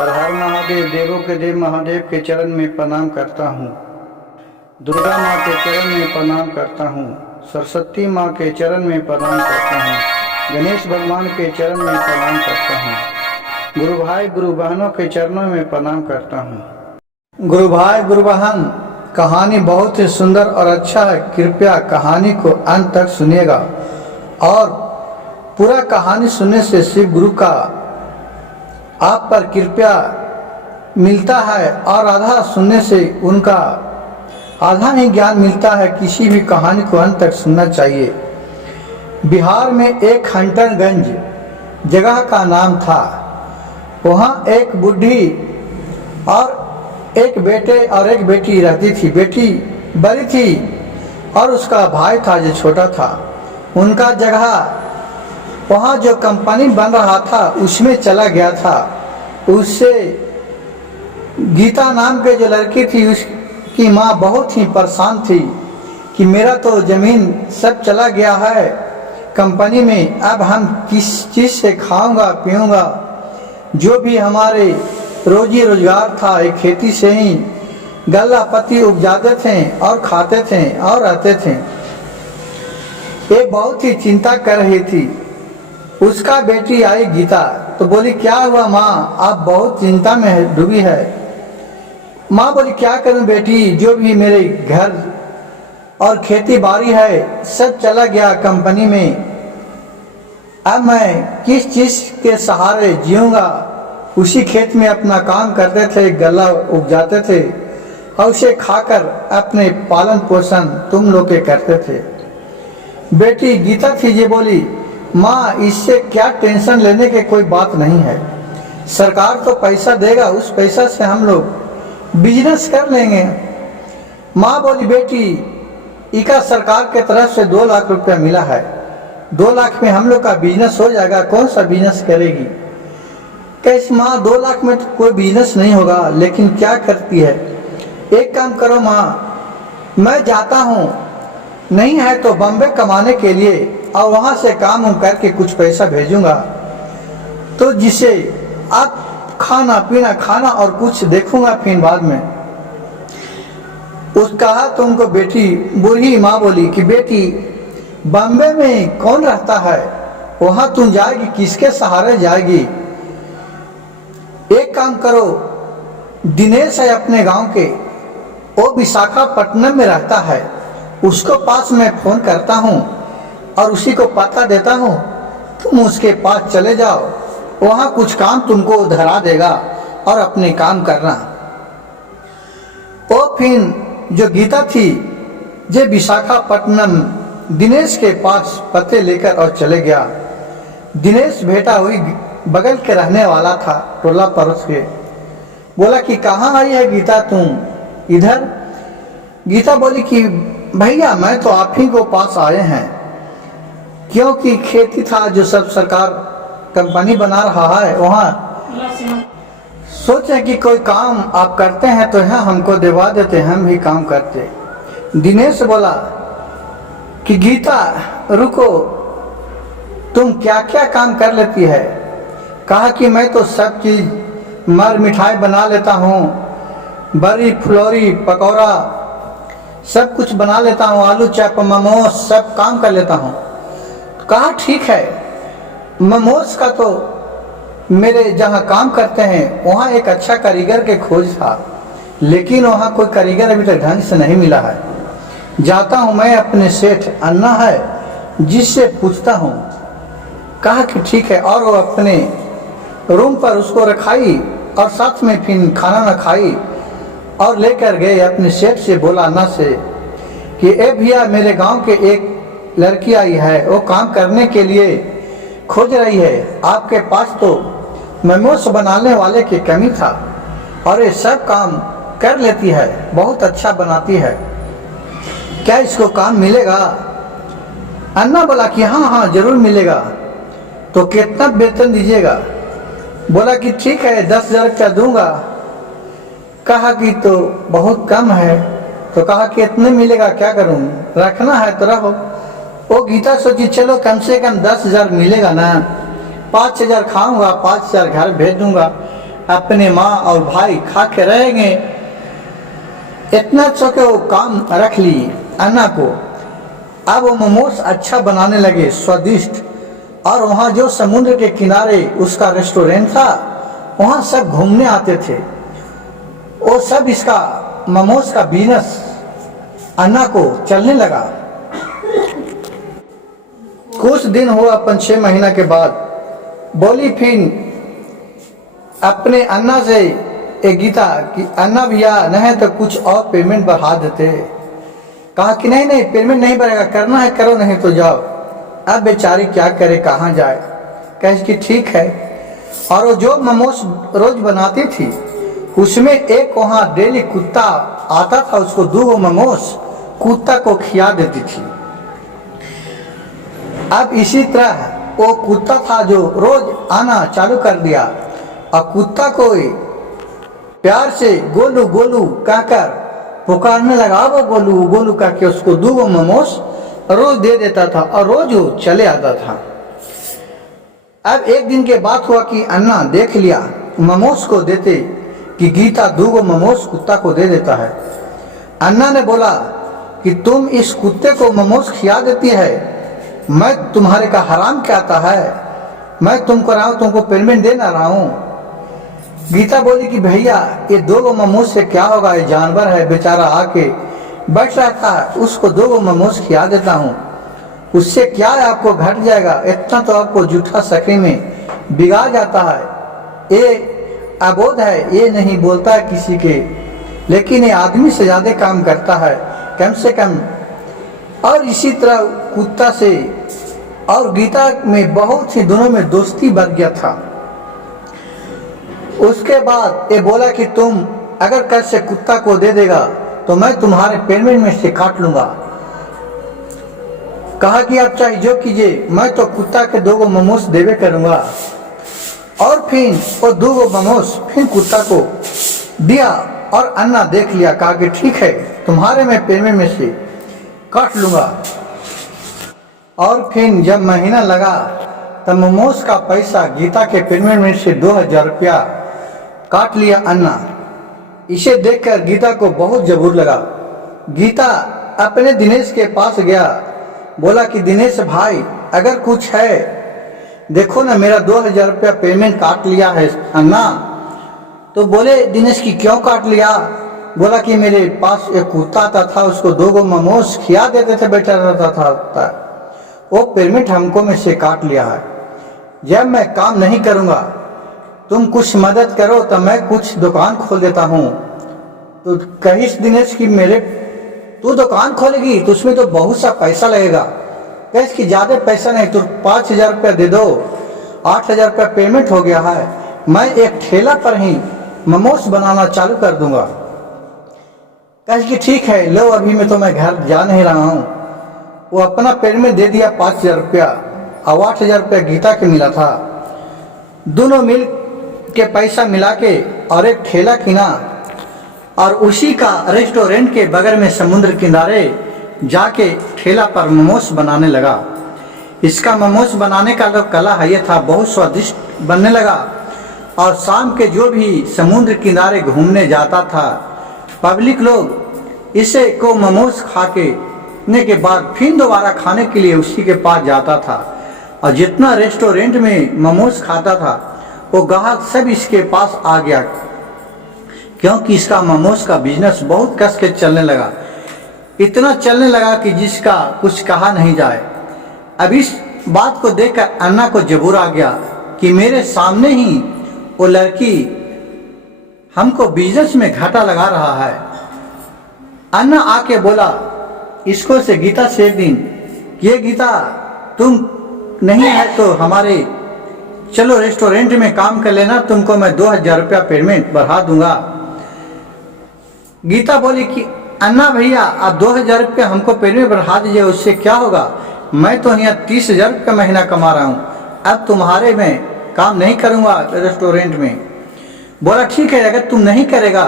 हर हर महादेव, देवों के देव महादेव के चरण में प्रणाम करता हूँ। दुर्गा माँ के चरण में प्रणाम करता हूँ। सरस्वती माँ के चरण में प्रणाम करता हूँ। गणेश भगवान के चरण में प्रणाम करता हूँ। गुरु भाई गुरु बहनों के चरणों में प्रणाम करता हूँ। गुरु भाई गुरु बहन, कहानी बहुत ही सुंदर और अच्छा है। कृपया कहानी को अंत तक सुनिएगा और पूरा कहानी सुनने से शिव गुरु का आप पर कृपया मिलता है और आधा सुनने से उनका आधा ही ज्ञान मिलता है। किसी भी कहानी को अंत तक सुनना चाहिए। बिहार में एक हंटरगंज जगह का नाम था। वहाँ एक बूढ़ी और एक बेटे और एक बेटी रहती थी। बेटी बड़ी थी और उसका भाई था जो छोटा था। उनका जगह वहाँ जो कंपनी बन रहा था उसमें चला गया था। उससे गीता नाम के जो लड़की थी उसकी माँ बहुत ही परेशान थी कि मेरा तो ज़मीन सब चला गया है कंपनी में, अब हम किस चीज़ से खाऊंगा पीऊंगा। जो भी हमारे रोजी रोजगार था एक खेती से ही गल्ला पत्ती उपजाते थे और खाते थे और रहते थे। ये बहुत ही चिंता कर रही थी। उसका बेटी आई गीता तो बोली, क्या हुआ माँ, आप बहुत चिंता में डूबी है। माँ बोली, क्या करूं बेटी, जो भी मेरे घर और खेती बाड़ी है सब चला गया कंपनी में। अब मैं किस चीज़ के सहारे जीऊंगा। उसी खेत में अपना काम करते थे, गल्ला उपजाते थे और उसे खाकर अपने पालन पोषण तुम लोग के करते थे। बेटी गीता थी ये बोली, माँ इससे क्या टेंशन लेने की कोई बात नहीं है। सरकार तो पैसा देगा, उस पैसा से हम लोग बिजनेस कर लेंगे। माँ बोली, बेटी इका सरकार के तरफ से 2 लाख रुपया मिला है। 2 लाख में हम लोग का बिजनेस हो जाएगा। कौन सा बिजनेस करेगी। कैसे माँ, 2 लाख में तो कोई बिजनेस नहीं होगा। लेकिन क्या करती है, एक काम करो माँ, मैं जाता हूँ, नहीं है तो बम्बे कमाने के लिए और वहाँ से काम करके कुछ पैसा भेजूंगा, तो जिसे आप खाना पीना खाना और कुछ देखूंगा फिर बाद में। उस कहा तो उनको बेटी बूढ़ी माँ बोली कि बेटी बम्बे में कौन रहता है, वहाँ तुम जाएगी किसके सहारे जाएगी। एक काम करो, दिनेश है अपने गांव के, वो विशाखापट्टनम में रहता है, उसको पास में फ़ोन करता हूँ और उसी को पता देता हूँ, तुम उसके पास चले जाओ, वहाँ कुछ काम तुमको धरा देगा और अपने काम करना। वो फिर जो गीता थी जे विशाखापट्टनम दिनेश के पास पते लेकर और चले गया। दिनेश बेटा हुई बगल के रहने वाला था, टोला पड़ोस के। बोला कि कहाँ आई है गीता तुम इधर। गीता बोली कि भैया मैं तो आप ही को पास आए हैं, क्योंकि खेती था जो सब सरकार कंपनी बना रहा है, वहाँ सोचे कि कोई काम आप करते हैं तो यहाँ हमको दिलवा देते, हम भी काम करते। दिनेश बोला कि गीता रुको, तुम क्या क्या काम कर लेती है। कहा कि मैं तो सब चीज़ मर मिठाई बना लेता हूँ, बड़ी फुलौरी पकौड़ा सब कुछ बना लेता हूँ, आलू चाप मोमोस सब काम कर लेता हूँ। कहा ठीक है, मोमोस का तो मेरे जहाँ काम करते हैं वहाँ एक अच्छा कारीगर के खोज था, लेकिन वहाँ कोई कारीगर अभी तक ढंग से नहीं मिला है। जाता हूँ मैं, अपने सेठ अन्ना है जिससे पूछता हूँ। कहा कि ठीक है, और वो अपने रूम पर उसको रखाई और साथ में फिर खाना न खाई और लेकर गए अपने सेठ से। बोला अन्ना से कि ए भैया मेरे गांव के एक लड़की आई है, वो काम करने के लिए खोज रही है, आपके पास तो मोमोस बनाने वाले की कमी था और ये सब काम कर लेती है, बहुत अच्छा बनाती है, क्या इसको काम मिलेगा। अन्ना बोला कि हाँ हाँ जरूर मिलेगा, तो कितना वेतन दीजिएगा। बोला कि ठीक है 10,000 रुपया दूंगा। कहा कि तो बहुत कम है, तो कहा कि इतने मिलेगा, क्या करूं, रखना है तो रहो। वो गीता सोची चलो कम से कम 10,000 मिलेगा ना, 5,000 खाऊंगा, 5,000 घर भेज दूंगा, अपने माँ और भाई खा के रहेंगे। इतना तो के वो काम रख ली अन्ना को। अब वो मोमोज अच्छा बनाने लगे, स्वादिष्ट। और वहाँ जो समुद्र के किनारे उसका रेस्टोरेंट था, वहाँ सब घूमने आते थे। वो सब इसका मोमोज का बिजनेस अन्ना को चलने लगा। कुछ दिन हुआ, 5-6 महीना के बाद बोली फिर अपने अन्ना से एक गीता कि अन्ना भैया नहीं तो कुछ और पेमेंट बढ़ा देते। कहा कि नहीं नहीं पेमेंट नहीं बढ़ेगा, करना है करो नहीं तो जाओ। अब बेचारी क्या करे, कहाँ जाए। कहे कि ठीक है। और वो जो मोमोज रोज बनाती थी उसमें एक वहाँ डेली कुत्ता आता था, उसको 2 मोमोज कुत्ता को खिला देती थी। अब इसी तरह वो कुत्ता था जो रोज आना चालू कर दिया और कुत्ता को प्यार से गोलू गोलू कहकर पुकारने लगा। वो गोलू गोलू कहकर उसको 2 मोमोज रोज दे देता था और रोज वो चले आता था। अब एक दिन के बात हुआ कि अन्ना देख लिया मोमोज को देते कि गीता 2 मोमोज कुत्ता को दे देता है। अन्ना ने बोला कि तुम इस कुत्ते को मोमोज खिला देती है, मैं तुम्हारे का हराम क्या आता है, मैं तुमको रहा हूँ, तुमको पेमेंट दे ना रहा हूँ। गीता बोली कि भैया ये 2 मोमोज से क्या होगा, ये जानवर है बेचारा आके बैठ रहा था, उसको 2 मोमोज खिला देता हूँ, उससे क्या है आपको घट जाएगा, इतना तो आपको जूठा सके में बिगाड़ जाता है। ये अबोध है, ये नहीं बोलता है किसी के, लेकिन ये आदमी से ज्यादा काम करता है कम से कम। और इसी तरह कुत्ता से और गीता में बहुत ही दोनों में दोस्ती बढ़ गया था। उसके बाद ये बोला कि तुम अगर कल से कुत्ता को दे देगा तो मैं तुम्हारे पेमेंट में से काट लूंगा। कहा कि आप चाहे जो कीजिए, मैं तो कुत्ता के 2 मोमोज देवे करूंगा। और फिर वो 2 मोमोज फिर कुत्ता को दिया और अन्ना देख लिया, कहा कि ठीक है तुम्हारे मैं पेमेंट में से काट लूंगा। और फिर जब महीना लगा तब मोमोज का पैसा गीता के पेमेंट में से 2000 रुपया काट लिया अन्ना। इसे देखकर गीता को बहुत जबूर लगा। गीता अपने दिनेश के पास गया, बोला कि दिनेश भाई अगर कुछ है देखो ना, मेरा 2000 रुपया पेमेंट काट लिया है अन्ना। तो बोले दिनेश की क्यों काट लिया? बोला कि मेरे पास एक कुत्ता आता था, उसको 2 मोमोज खिला देते थे, बैठा रहता था, वो पेमेंट हमको में से काट लिया है। जब मैं काम नहीं करूंगा तुम कुछ मदद करो तो मैं कुछ दुकान खोल देता हूँ। तो कहिस दिनेश की मेरे तू दुकान खोलेगी तो उसमें तो बहुत सा पैसा लगेगा। कहिस कि ज्यादा पैसा नहीं, तो 5000 रुपया दे दो, 8000 रुपया पेमेंट हो गया है, मैं एक ठेला पर ही मोमोज बनाना चालू कर दूंगा। कहिस कि ठीक है लो, अभी मैं तो मैं घर जा नहीं रहा हूँ। वो अपना पेमेंट दे दिया 5000 रुपया और 8000 रुपया गीता के मिला था। दोनों मिल के पैसा मिला के और एक ठेला किना और उसी का रेस्टोरेंट के बगल में समुद्र किनारे जाके ठेला पर मोमोज बनाने लगा। इसका मोमोज बनाने का जो कला है ये था, बहुत स्वादिष्ट बनने लगा। और शाम के जो भी समुद्र किनारे घूमने जाता था पब्लिक लोग इसे को मोमोज खा के बाद फिर दोबारा खाने के लिए उसी के पास जाता था। और जितना रेस्टोरेंट में मोमोज खाता था वो ग्राहक सब इसके पास आ गया, क्योंकि इसका मोमोज का बिजनेस बहुत कस के चलने लगा। इतना चलने लगा कि जिसका कुछ कहा नहीं जाए। अब इस बात को देखकर अन्ना को जबूर आ गया कि मेरे सामने ही वो लड़की हमको बिजनेस में घाटा लगा रहा है। अन्ना आके बोला इसको से गीता से एक दिन, ये गीता तुम नहीं है तो हमारे चलो रेस्टोरेंट में काम कर लेना, तुमको मैं 2000 रुपया पेमेंट बढ़ा दूंगा। गीता बोली कि अन्ना भैया आप 2000 रुपया हमको पेमेंट बढ़ा दीजिए, उससे क्या होगा, मैं तो यहाँ 30,000 रुपया महीना कमा रहा हूँ, अब तुम्हारे में काम नहीं करूँगा रेस्टोरेंट में। बोला ठीक है, अगर तुम नहीं करेगा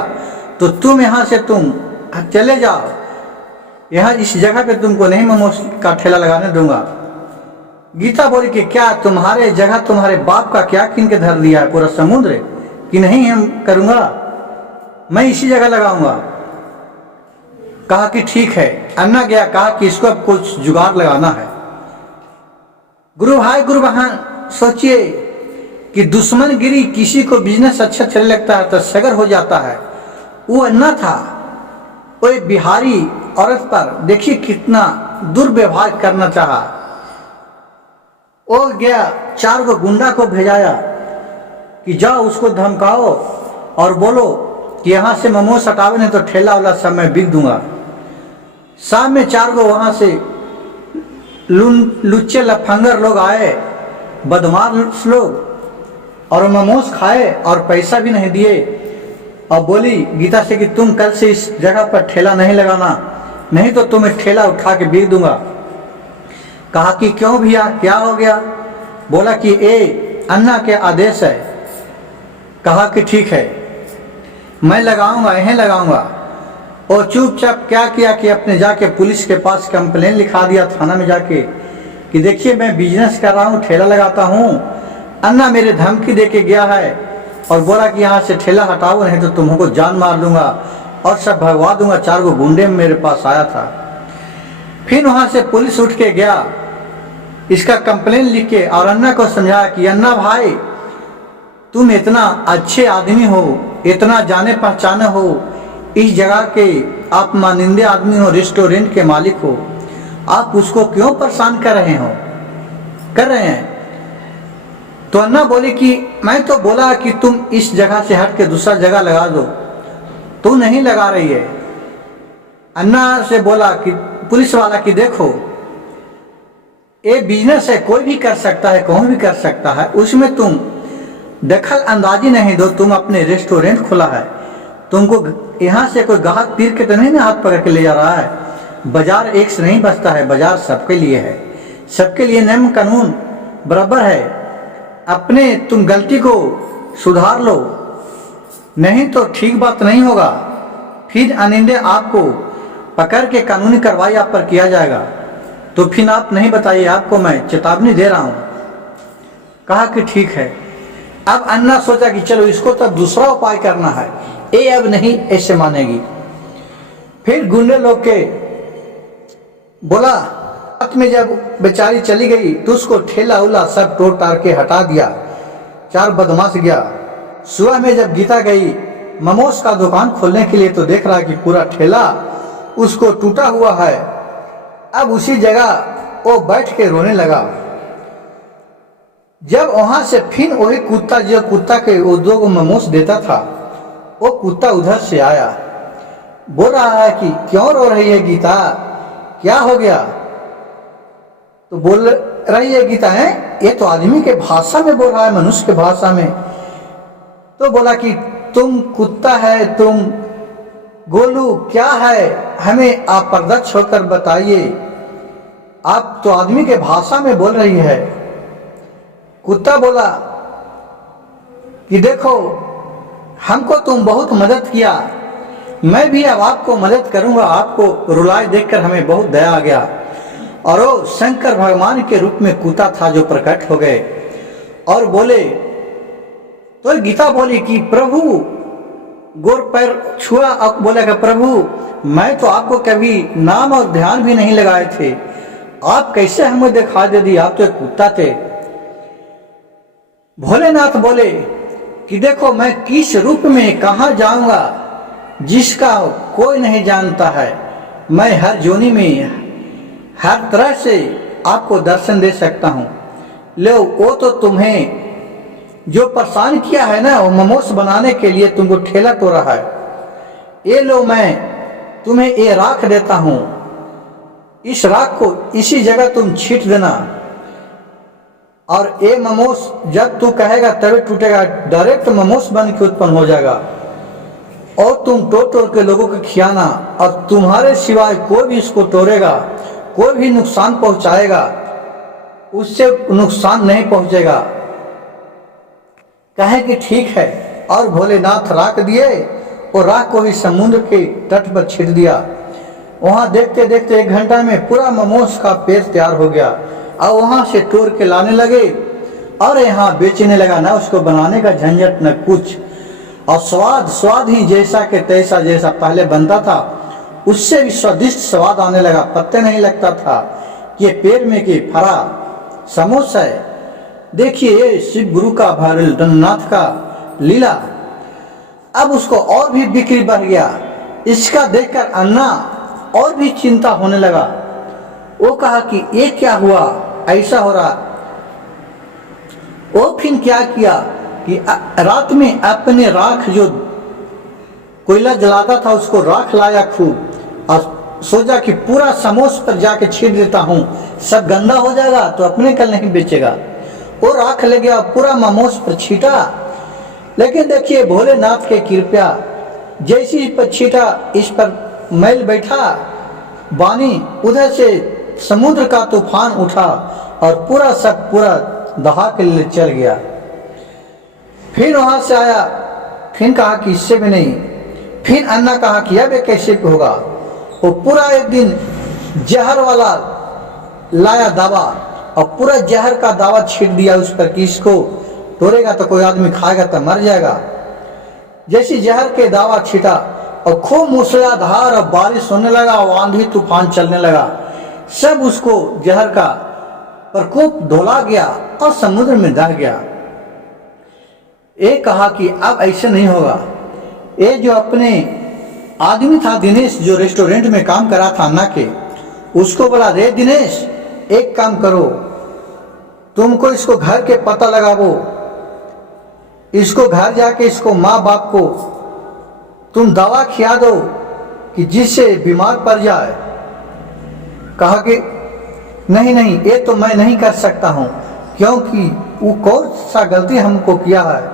तो तुम यहाँ से तुम चले जाओ, यहाँ इस जगह पे तुमको नहीं मोमोज का ठेला लगाने दूंगा। गीता बोली कि क्या तुम्हारे जगह तुम्हारे बाप का क्या किन के धर दिया है पूरा समुद्र? कि नहीं हम करूँगा, मैं इसी जगह लगाऊंगा। कहा कि ठीक है। अन्ना गया, कहा कि इसको अब कुछ जुगाड़ लगाना है। गुरु भाई गुरु बहन, सोचिए कि दुश्मनगिरी, किसी को बिजनेस अच्छा चलने लगता है तो सगर हो जाता है। वो अन्ना था, वो एक बिहारी औरत पर देखिए कितना दुर्व्यवहार करना चाहा। वो गया, 4 गो गुंडा को भेजाया कि जाओ उसको धमकाओ और बोलो कि यहाँ से मोमोज हटावे, नहीं तो ठेला वाला सब मैं बिक दूंगा। शाम में 4 गो वहाँ से लुच्चे लफंगर लोग आए, बदमाश लोग, और मोमोज खाए और पैसा भी नहीं दिए। और बोली गीता से कि तुम कल से इस जगह पर ठेला नहीं लगाना, नहीं तो तुम्हें ठेला उठा के बिक दूंगा। कहा कि क्यों भैया, क्या हो गया? बोला कि ए अन्ना के आदेश है। कहा कि ठीक है, मैं लगाऊंगा, यहीं लगाऊंगा। और चुपचाप क्या किया कि अपने जाके पुलिस के पास कंप्लेन लिखा दिया थाना में जाके कि देखिए मैं बिजनेस कर रहा हूँ, ठेला लगाता हूँ, अन्ना मेरे धमकी दे के गया है और बोला कि यहाँ से ठेला हटाओ, नहीं तो तुमको जान मार दूंगा और सब भगवा दूंगा। 4 गो गुंडे मेरे पास आया था। फिर वहाँ से पुलिस उठ के गया, इसका कंप्लेन लिख के, और अन्ना को समझाया कि अन्ना भाई तुम इतना अच्छे आदमी हो, इतना जाने पहचाने हो, इस जगह के आप मानिंदे आदमी हो, रेस्टोरेंट के मालिक हो, आप उसको क्यों परेशान कर रहे हैं? तो अन्ना बोली कि मैं तो बोला कि तुम इस जगह से हट के दूसरा जगह लगा दो, तू नहीं लगा रही है। अन्ना से बोला कि पुलिस वाला कि देखो ये बिजनेस है, कोई भी कर सकता है, कौन भी कर सकता है, उसमें तुम दखल अंदाजी नहीं दो। तुम अपने रेस्टोरेंट खुला है, तुमको यहाँ से कोई ग्राहक तीर के तो नहीं ना हाथ पकड़ के ले जा रहा है। बाजार एक से नहीं बचता है, बाजार सबके लिए है, सबके लिए नियम कानून बराबर है। अपने तुम गलती को सुधार लो, नहीं तो ठीक बात नहीं होगा। फिर आनिंदे आपको पकड़ के कानूनी कार्रवाई आप पर किया जाएगा। तो फिर आप नहीं बताइए, आपको मैं चेतावनी दे रहा हूं। कहा कि ठीक है। अब अन्ना सोचा कि चलो इसको तो दूसरा उपाय करना है, ये अब नहीं ऐसे मानेगी। फिर गुंडे लोग के बोला, रात में जब बेचारी चली गई तो उसको ठेला उला सब तोड़ तार के हटा दिया। 4 बदमाश गया। सुबह में जब गीता गई मोमोज का दुकान खोलने के लिए तो देख रहा कि पूरा ठेला उसको टूटा हुआ है। अब उसी जगह वो बैठ के रोने लगा। जब वहां से फिर वही कुत्ता, जो कुत्ता के वो 2 गो मोमोज देता था, वो कुत्ता उधर से आया, बोल रहा है कि क्यों रो रही है गीता, क्या हो गया? तो बोल रही है गीता, है ये तो आदमी के भाषा में बोल रहा है, मनुष्य के भाषा में। तो बोला कि तुम कुत्ता है, तुम गोलू क्या है, हमें आप प्रत्यक्ष होकर बताइए, आप तो आदमी के भाषा में बोल रही है। कुत्ता बोला कि देखो हमको तुम बहुत मदद किया, मैं भी अब आपको मदद करूंगा। आपको रुलाए देखकर हमें बहुत दया आ गया। और वो शंकर भगवान के रूप में कुत्ता था जो प्रकट हो गए और बोले। तो गीता बोली कि प्रभु गोर पैर छुआ और बोला कि प्रभु मैं तो आपको कभी नाम और ध्यान भी नहीं लगाए थे, आप कैसे हमें दिखा दे दी, आप तो एक कुत्ता थे। भोलेनाथ बोले कि देखो मैं किस रूप में कहाँ जाऊंगा जिसका कोई नहीं जानता है, मैं हर जोनी में हर तरह से आपको दर्शन दे सकता हूँ। लो वो तो तुम्हें जो परेशान किया है ना, वो मोमोस बनाने के लिए तुमको ठेला तोड़ा है, ये लो मैं तुम्हें ये राख देता हूँ, इस राख को इसी जगह तुम छीट देना और ये मोमोस जब तू कहेगा तभी टूटेगा, डायरेक्ट मोमोस बन के उत्पन्न हो जाएगा और तुम तोड़ के लोगों को खिलाना और तुम्हारे सिवाय कोई भी इसको तोड़ेगा, कोई भी नुकसान पहुंचाएगा उससे नुकसान नहीं पहुंचेगा। कहे कि ठीक है। और भोलेनाथ राख दिए और राख को ही समुद्र के तट पर छिड़ दिया। वहां देखते देखते 1 घंटा में पूरा मोमोस का पेस्ट तैयार हो गया और वहां से तोड़ के लाने लगे और यहाँ बेचने लगा। ना उसको बनाने का झंझट न कुछ, और स्वाद स्वाद ही जैसा के तैसा, जैसा पहले बनता था उससे भी स्वादिष्ट स्वाद आने लगा। पत्ते नहीं लगता था ये पेड़ में कि फरा समोसा है। देखिए ये शिव गुरु का भोलेनाथ का लीला। अब उसको और भी बिक्री बढ़ गया। इसका देखकर अन्ना और भी चिंता होने लगा। वो कहा कि ये क्या हुआ, ऐसा हो रहा। वो फिर क्या किया कि रात में अपने राख जो कोयला जलाता था उसको राख लाया खूब और सोचा कि पूरा समोस पर जाके छीट देता हूँ, सब गंदा हो जाएगा तो अपने कल नहीं बेचेगा। वो राख ले गया पूरा मोमोस पर छीटा। लेकिन देखिए भोलेनाथ के कृपया, जैसी इस पर छीटा इस पर मैल बैठा बानी, उधर से समुद्र का तूफान उठा और पूरा दहा के लिए चल गया। फिर वहां से आया, फिर कहा कि इससे भी नहीं। फिर अन्ना कहा कि अब कैसे होगा। वो पूरा एक दिन जहर वाला लाया दावा और पूरा जहर का दावा छीट दिया उस पर कि इसको तोड़ेगा तो कोई आदमी खाएगा तो मर जाएगा। जैसी जहर के दावा छीटा और खूब मूसलाधार और बारिश होने लगा और आंधी तूफान चलने लगा। सब उसको जहर का प्रकोप धोला गया और समुद्र में दह गया। ये कहा कि अब ऐसे नहीं होगा। ये जो अपने आदमी था दिनेश, जो रेस्टोरेंट में काम करा था अन्ना के, उसको बोला रे दिनेश एक काम करो, तुमको इसको घर के पता लगाओ, इसको घर जाके इसको माँ बाप को तुम दवा खिला दो कि जिससे बीमार पड़ जाए। कहा कि नहीं नहीं ये तो मैं नहीं कर सकता हूँ, क्योंकि वो कौन सा गलती हमको किया है।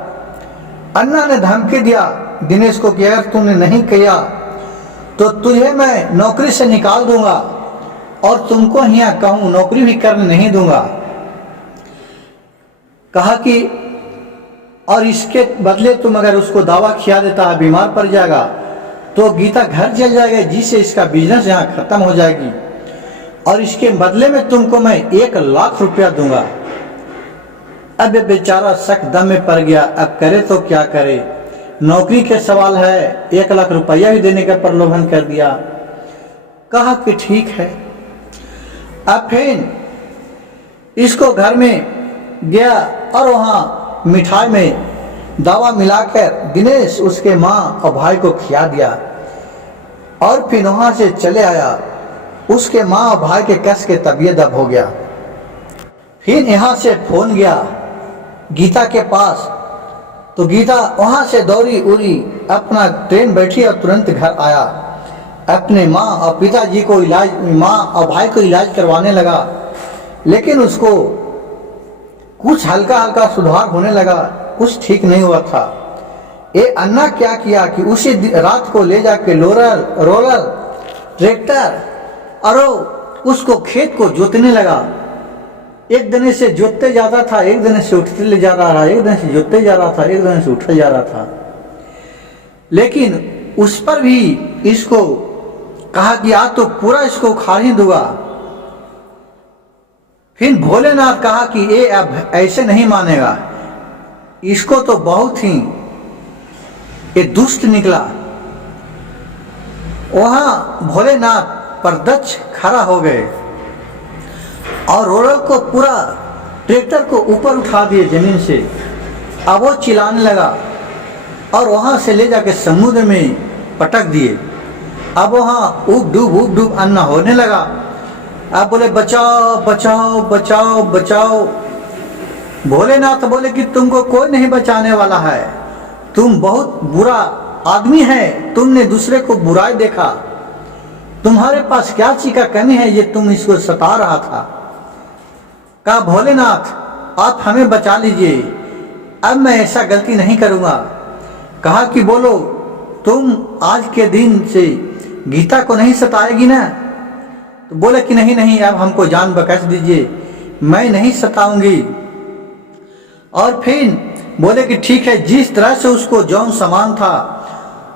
अन्ना ने धमकी दिया दिनेश को कि अगर तूने नहीं किया तो तुझे मैं नौकरी से निकाल दूंगा और तुमको यहाँ कहूँ नौकरी भी करने नहीं दूंगा। कहा कि और इसके बदले तुम अगर उसको दवा खिला देता है बीमार पड़ जाएगा तो गीता घर चल जाएगा, जिससे इसका बिजनेस यहाँ खत्म हो जाएगी और इसके बदले में तुमको मैं 1 लाख रुपया दूंगा। अब ये बेचारा शक दम में पड़ गया, अब करे तो क्या करे। नौकरी के सवाल है, 1 लाख रुपया भी देने का प्रलोभन कर दिया। कहा कि ठीक है। अब फिर इसको घर में गया और वहाँ मिठाई में दवा मिलाकर दिनेश उसके माँ और भाई को खिला दिया और फिर वहाँ से चले आया। उसके माँ और भाई के कस के तबीयत अब हो गया। फिर यहाँ से फोन गया गीता के पास, तो गीता वहाँ से दौड़ी उड़ी अपना ट्रेन बैठी और तुरंत घर आया। अपने माँ और पिताजी को इलाज, माँ और भाई को इलाज करवाने लगा, लेकिन उसको कुछ हल्का हल्का सुधार होने लगा, कुछ ठीक नहीं हुआ था। ये अन्ना क्या किया कि उसी रात को ले जाके रोलर ट्रैक्टर और उसको खेत को जोतने लगा। एक दिन से जोतते जाता था, एक दिन से उठते ले जा रहा था, एक दिन से जोतते जा रहा था, एक दिन से उठते जा रहा था। लेकिन उस पर भी इसको कहा कि आज तो पूरा इसको उखाड़ ही दूंगा। फिर भोलेनाथ कहा कि ये अब ऐसे नहीं मानेगा, इसको तो बहुत ही ये दुष्ट निकला। वहां भोलेनाथ प्रत्यक्ष खड़ा हो गए और रोलर को पूरा ट्रैक्टर को ऊपर उठा दिए जमीन से। अब वो चिल्लाने लगा और वहां से ले जाके समुद्र में पटक दिए। अब वहां उब डूब अन्ना होने लगा। अब बोले बचाओ बचाओ बचाओ बचाओ। भोलेनाथ बोले कि तुमको कोई नहीं बचाने वाला है, तुम बहुत बुरा आदमी है, तुमने दूसरे को बुराई देखा, तुम्हारे पास क्या चीज का कमी है ये तुम इसको सता रहा था। कहा भोलेनाथ आप हमें बचा लीजिए, अब मैं ऐसा गलती नहीं करूंगा। कहा कि बोलो तुम आज के दिन से गीता को नहीं सताएगी ना। तो बोले कि नहीं नहीं अब हमको जान बख्श दीजिए, मैं नहीं सताऊंगी। और फिर बोले कि ठीक है, जिस तरह से उसको जौन सामान था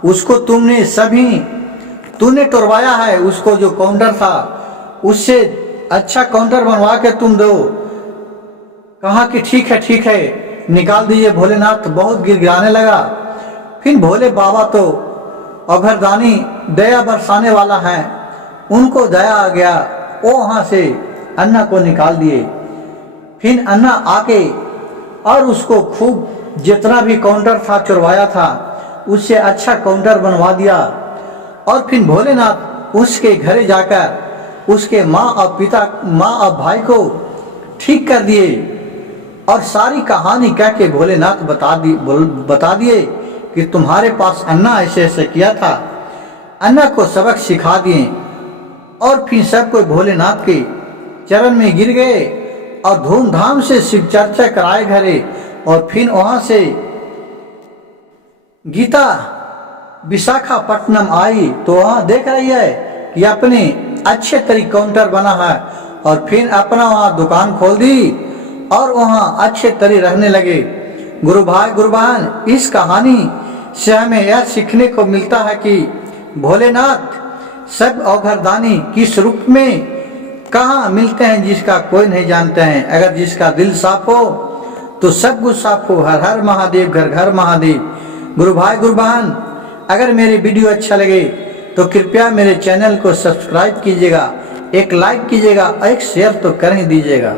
उसको तूने तोड़वाया है, उसको जो काउंटर था उससे अच्छा काउंटर बनवा के तुम दो। कहा कि ठीक है निकाल दीजिए। भोलेनाथ बहुत गिड़गिड़ाने लगा। फिर भोले बाबा तो अभरदानी दया बरसाने वाला है, उनको दया आ गया, वो वहाँ से अन्ना को निकाल दिए। फिर अन्ना आके और उसको खूब जितना भी काउंटर था चुरवाया था उससे अच्छा काउंटर बनवा दिया। और फिर भोलेनाथ उसके घरे जाकर उसके माँ और भाई को ठीक कर दिए और सारी कहानी कह के भोलेनाथ बता दिए कि तुम्हारे पास अन्ना ऐसे ऐसे किया था। अन्ना को सबक सिखा दिए और फिर सब कोई भोलेनाथ के चरण में गिर गए और धूमधाम से शिव चर्चा कराए घरे। और फिर वहां से गीता विशाखापट्टनम आई तो वहां देख रही है कि अपने अच्छे तरीके काउंटर बना है और फिर अपना वहां दुकान खोल दी और वहां अच्छे तरीके रहने लगे। गुरु भाई गुरु बहन, इस कहानी से हमें यह सीखने को मिलता है कि भोलेनाथ सब अवघरदानी किस रूप में कहाँ मिलते हैं जिसका कोई नहीं जानते हैं। अगर जिसका दिल साफ हो तो सब कुछ साफ हो। हर हर महादेव, घर घर महादेव। गुरु भाई गुरु बहन, अगर मेरी वीडियो अच्छा लगे तो कृपया मेरे चैनल को सब्सक्राइब कीजिएगा, एक लाइक कीजिएगा, एक शेयर तो कर ही दीजिएगा।